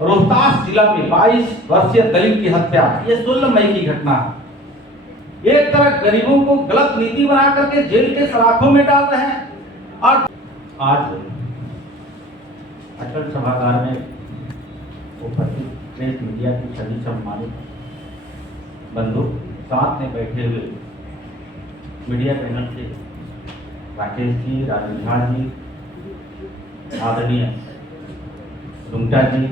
रोहतास जिला में 22 वर्षीय दलित की हत्या, ये 16 मई की घटना है। एक तरफ गरीबों को गलत नीति बना करके जेल के सलाखों में डाल रहे हैं, और आज अटल सभागार में उपस्थित प्रेस मीडिया की सभी सम्मानित बंधु, साथ में बैठे हुए मीडिया पैनल से राकेश जी, राजू झा जी, आदरणीय रुंगटा जी,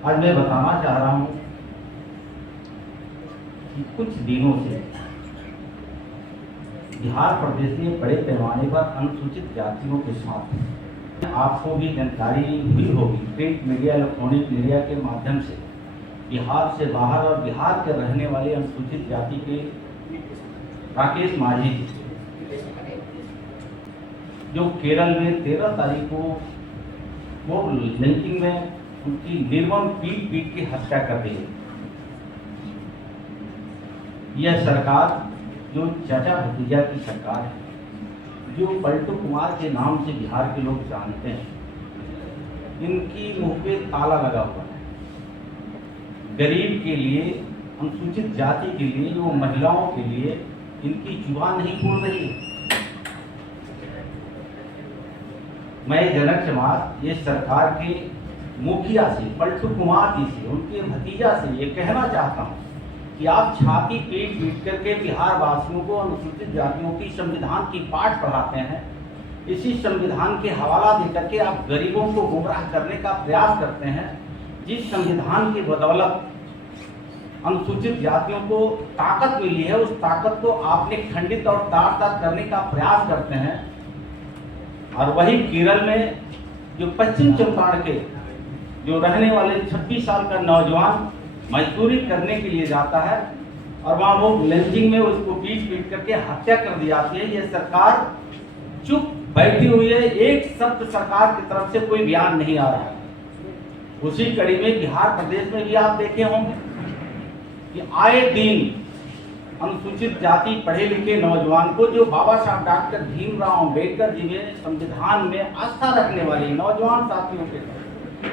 आज मैं बताना चाह रहा हूं कि कुछ दिनों से बिहार प्रदेश में बड़े पैमाने पर अनुसूचित जातियों के साथ, आपको भी जानकारी हुई होगी, प्रिंट मीडिया, इलेक्ट्रॉनिक मीडिया के माध्यम से बिहार से बाहर और बिहार के रहने वाले अनुसूचित जाति के राकेश माझी जो केरल में 13 तारीख को वो लिंचिंग में उनकी निर्मम पीट की हत्या कर दी। यह सरकार जो चाचा भतीजा की सरकार है, जो पलटू कुमार के नाम से बिहार के लोग जानते हैं, इनकी मुंह पे ताला लगा हुआ है। गरीब के लिए, अनुसूचित जाति के लिए, जो महिलाओं के लिए इनकी जुबान नहीं खोल रही है। मैं जनक समाज, ये सरकार के मुखिया से, पलटू कुमार जी से, उनके भतीजा से ये कहना चाहता हूँ कि आप छाती पीट करके बिहार वासियों को, अनुसूचित जातियों की संविधान की पाठ पढ़ाते हैं। इसी संविधान के हवाला देकर के आप गरीबों को गुमराह करने का प्रयास करते हैं। जिस संविधान की बदौलत अनुसूचित जातियों को ताकत मिली है, उस ताकत को आपने खंडित और तार-तार करने का प्रयास करते हैं। और वही केरल में जो पश्चिम चंपारण के जो रहने वाले 26 साल का नौजवान मजदूरी करने के लिए जाता है और वहाँ वो लिंचिंग में उसको पीट करके हत्या कर दी जाती है, ये सरकार चुप बैठी हुई है। एक शब्द सरकार की तरफ से कोई बयान नहीं आ रहा है। उसी कड़ी में बिहार प्रदेश में भी आप देखे होंगे कि आए दिन अनुसूचित जाति पढ़े लिखे नौजवान को, जो बाबा साहब डॉक्टर भीमराव अम्बेडकर जी ने संविधान में आस्था रखने वाले नौजवान साथियों के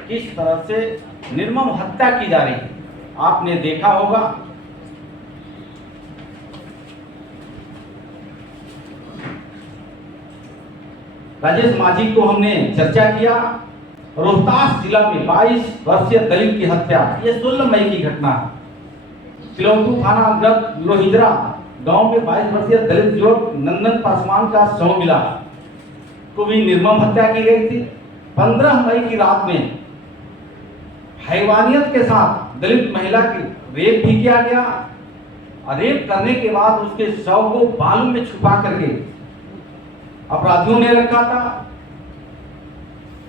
किस तरह से निर्मम हत्या की जा रही है, आपने देखा होगा। राकेश माझी को हमने चर्चा किया। रोहतास जिला में 22 वर्षीय दलित की हत्या, ये 16 मई की घटना है। तिलौतू थाना अंतर्गत लोहिजरा गांव में 22 वर्षीय दलित युवक नंदन पासवान का शव मिला, को भी निर्मम हत्या की गई थी। 15 मई की रात में हैवानियत के साथ दलित महिला की रेप भी किया गया और रेप करने के बाद उसके शव को बालू में छुपा करके अपराधियों ने रखा था।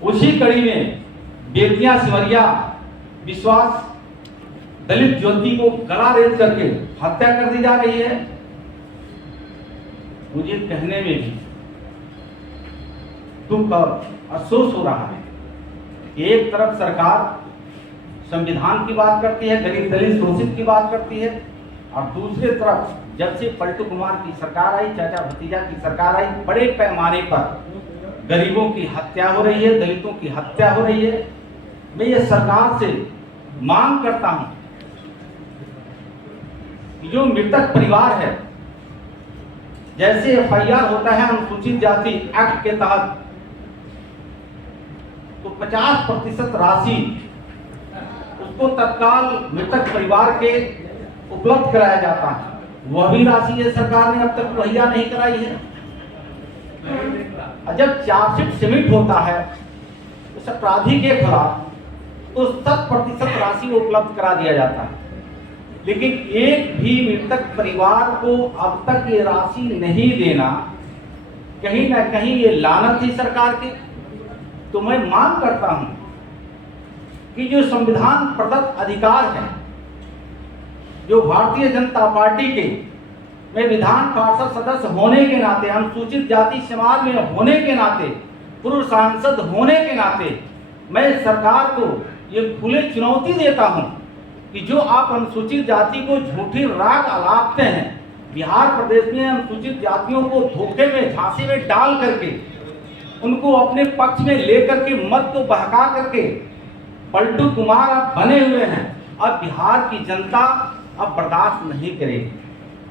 उसी कड़ी में बेतिया सिमरिया विश्वास दलित ज्योति को गला रेत करके हत्या कर दी जा रही है। मुझे कहने में भी दुख और अफसोस हो रहा है। एक तरफ सरकार संविधान की बात करती है, गरीब दलित शोषित की बात करती है, और दूसरी तरफ जब से पलटू कुमार की सरकार आई, चाचा भतीजा की सरकार आई, बड़े पैमाने पर गरीबों की हत्या हो रही है, दलितों की हत्या हो रही है। मैं ये सरकार से मांग करता हूं कि जो मृतक परिवार है, जैसे एफआईआर होता है अनुसूचित जाति एक्ट के तहत, तो 50% राशि उसको तत्काल मृतक परिवार के उपलब्ध कराया जाता है। वह भी राशि ये सरकार ने अब तक मुहैया नहीं कराई है। जब चार्जशीट सबमिट होता है उस अपराधी के खिलाफ, तो 100% राशि उपलब्ध करा दिया जाता है, लेकिन एक भी मृतक परिवार को अब तक ये राशि नहीं देना, कहीं ना कहीं ये लानत थी सरकार की। तो मैं मांग करता हूं कि जो संविधान प्रदत्त अधिकार है, जो भारतीय जनता पार्टी के मैं विधान पार्षद सदस्य होने के नाते, अनुसूचित जाति समाज में होने के नाते, पूर्व सांसद होने के नाते, मैं सरकार को ये खुले चुनौती देता हूं कि जो आप अनुसूचित जाति को झूठी राग अलापते हैं, बिहार प्रदेश में अनुसूचित जातियों को धोखे में, झांसे में डाल करके उनको अपने पक्ष में लेकर के मत को बहका करके पलटू कुमार अब बने हुए हैं। अब बिहार की जनता अब बर्दाश्त नहीं करेगी।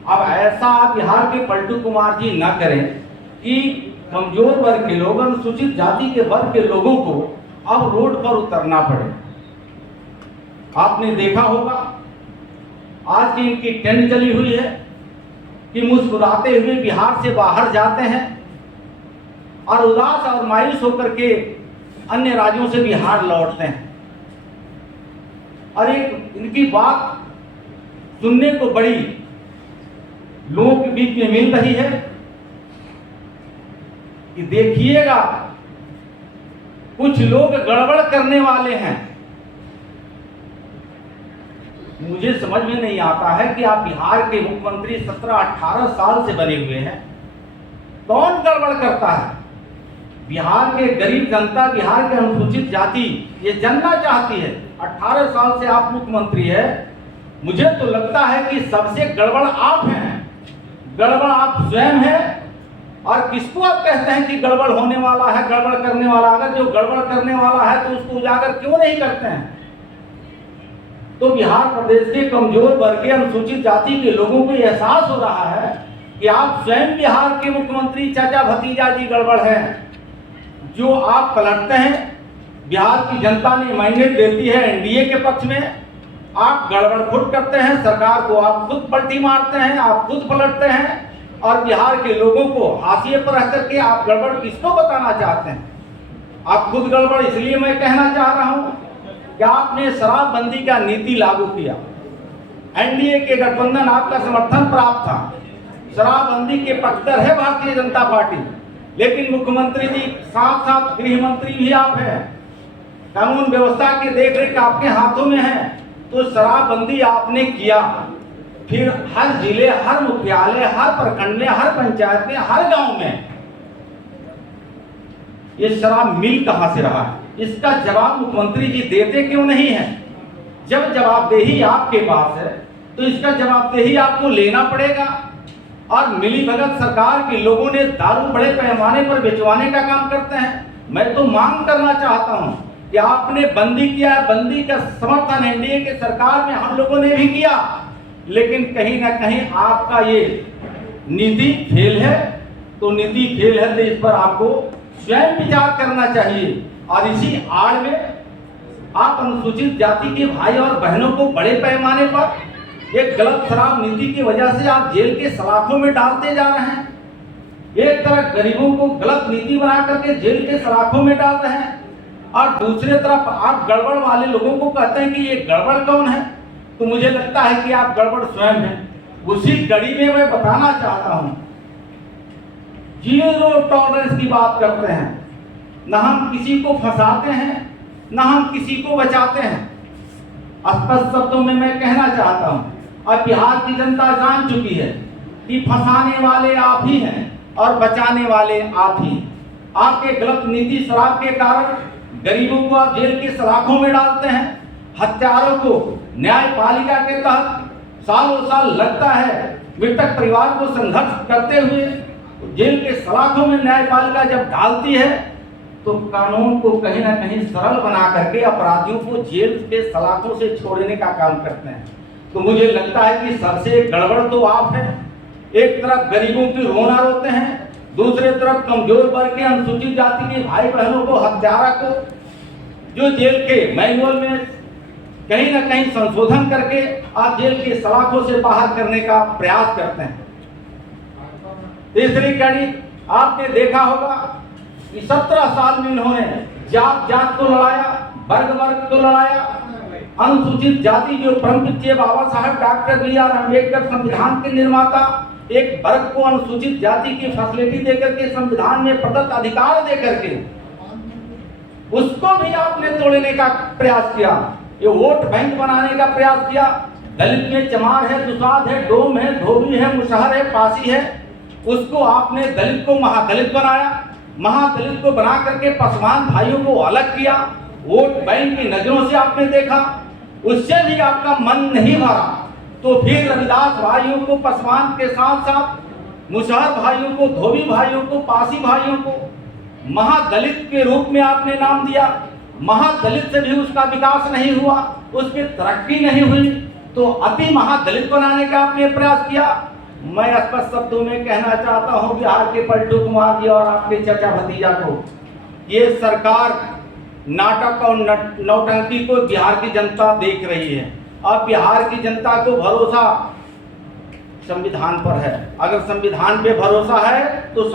अब ऐसा बिहार के पलटू कुमार जी न करें कि कमजोर वर्ग के लोग, अनुसूचित जाति के वर्ग के लोगों को अब रोड पर उतरना पड़े। आपने देखा होगा आज की इनकी ट्रेंड चली हुई है कि मुस्कुराते हुए बिहार से बाहर जाते हैं और उदास और मायूस होकर के अन्य राज्यों से बिहार लौटते हैं। और एक इनकी बात सुनने को बड़ी लोगों के बीच में मिल रही है कि देखिएगा कुछ लोग गड़बड़ करने वाले हैं। मुझे समझ में नहीं आता है कि आप बिहार के मुख्यमंत्री 17-18 साल से बने हुए हैं, कौन गड़बड़ करता है? बिहार के गरीब जनता, बिहार के अनुसूचित जाति ये जानना चाहती है। 18 साल से आप मुख्यमंत्री है, मुझे तो लगता है कि सबसे गड़बड़ आप हैं, गड़बड़ आप स्वयं हैं। और किसको आप कहते हैं कि गड़बड़ होने वाला है, गड़बड़ करने वाला? अगर जो गड़बड़ करने वाला है तो उसको उजागर क्यों नहीं करते हैं? तो बिहार प्रदेश के कमजोर वर्ग के अनुसूचित जाति के लोगों को एहसास हो रहा है कि आप स्वयं बिहार के मुख्यमंत्री चाचा भतीजा जी गड़बड़ हैं। जो आप पलटते हैं, बिहार की जनता ने मैंडेट देती है एनडीए के पक्ष में, आप गड़बड़ खुद करते हैं, सरकार को आप खुद पलटी मारते हैं, आप खुद पलटते हैं और बिहार के लोगों को हाशिए पर रख करके आप गड़बड़ किसको बताना चाहते हैं? आप खुद गड़बड़। इसलिए मैं कहना चाह रहा हूं कि आपने शराबबंदी का नीति लागू किया, एनडीए के गठबंधन आपका समर्थन प्राप्त था, शराबबंदी के पक्षधर है भारतीय जनता पार्टी, लेकिन मुख्यमंत्री जी साथ साथ गृह मंत्री भी आप हैं, कानून व्यवस्था की देखरेख आपके हाथों में है। तो शराबबंदी आपने किया, फिर हर जिले, हर मुख्यालय, हर प्रखंड में, हर पंचायत में, हर गांव में ये शराब मिल कहां से रहा है? इसका जवाब मुख्यमंत्री जी देते क्यों नहीं है? जब जवाबदेही आपके पास है तो इसका जवाबदेही आपको लेना पड़ेगा। और मिली भगत सरकार के लोगों ने दारू बड़े पैमाने पर बेचवाने का काम करते हैं। मैं तो मांग करना चाहता हूं कि आपने बंदी किया है, बंदी का समर्थन एनडीए के सरकार में हम लोगों ने भी किया, लेकिन कहीं ना कहीं आपका ये नीति फेल है। तो नीति फेल है तो इस पर आपको स्वयं विचार करना चाहिए। और इसी आड़ में आप अनुसूचित जाति के भाई और बहनों को बड़े पैमाने पर एक गलत शराब नीति की वजह से आप जेल के सलाखों में डालते जा रहे हैं। एक तरफ गरीबों को गलत नीति बना करके जेल के सलाखों में डाल रहे हैं और दूसरी तरफ आप गड़बड़ वाले लोगों को कहते हैं कि ये गड़बड़ कौन है? तो मुझे लगता है कि आप गड़बड़ स्वयं हैं। उसी कड़ी में मैं बताना चाहता हूं, जीरो टॉलरेंस की बात करते हैं, न हम किसी को फंसाते हैं न हम किसी को बचाते हैं। स्पष्ट शब्दों में मैं कहना चाहता हूं, अब बिहार की जनता जान चुकी है कि फंसाने वाले आप ही हैं और बचाने वाले आप ही। आपके गलत नीति शराब के कारण गरीबों को आप जेल की सलाखों में डालते हैं, हत्यारों को न्यायपालिका के तहत सालों साल लगता है, मृतक परिवार को संघर्ष करते हुए जेल के सलाखों में न्यायपालिका जब डालती है तो कानून को कहीं ना कहीं सरल बना करके अपराधियों को जेल के सलाखों से छोड़ने का काम करते हैं। तो मुझे लगता है कि सबसे गड़बड़ तो आप हैं। एक तरफ गरीबों की रोना रोते हैं, दूसरे तरफ कमजोर वर्ग के अनुसूचित जाति के भाई बहनों को, हत्यारा को जो जेल के मैनुअल में कहीं ना कहीं संशोधन करके आप जेल के सलाखों से बाहर करने का प्रयास करते हैं। तीसरी कड़ी आपने देखा होगा कि 17 साल में इन्होंने जात जात को लड़ाया, वर्ग वर्ग को लड़ाया। अनुसूचित जाति जो परमपूज्य बाबा साहब डॉक्टर B.R. अम्बेडकर संविधान के निर्माता, एक वर्ग को अनुसूचित जाति की फैसिलिटी देकर के संविधान में प्रदत्त अधिकार देकर के उसको भी आपने तोड़ने का प्रयास किया। ये वोट बैंक बनाने का प्रयास किया। दलित में चमार है, दुसाध है, डोम है, धोबी है, मुसहर है, पासी है, उसको आपने दलित को महादलित बनाया। महादलित को बना करके पसवान भाइयों को अलग किया, वोट बैंक की नजरों से आपने देखा, उससे भी आपका मन नहीं भरा। तो फिर रविदास भाइयों को पसवान के साथ साथ मुसहर भाइयों को, धोबी भाइयों को, पासी भाइयों को महादलित के रूप में आपने नाम दिया, महादलित से भी उसका विकास नहीं हुआ, उसकी तरक्की नहीं हुई, तो अति महादलित बनाने का आपने प्रयास किया। मैं स्पष्ट शब्दों में कहना चाहता हूं बिहार के पलटू कुमार जी और आपके चाचा भतीजा को, ये सरकार नाटक और नौटंकी को बिहार की जनता देख रही है। अब बिहार की जनता को भरोसा संविधान पर है, अगर संविधान पे भरोसा है तो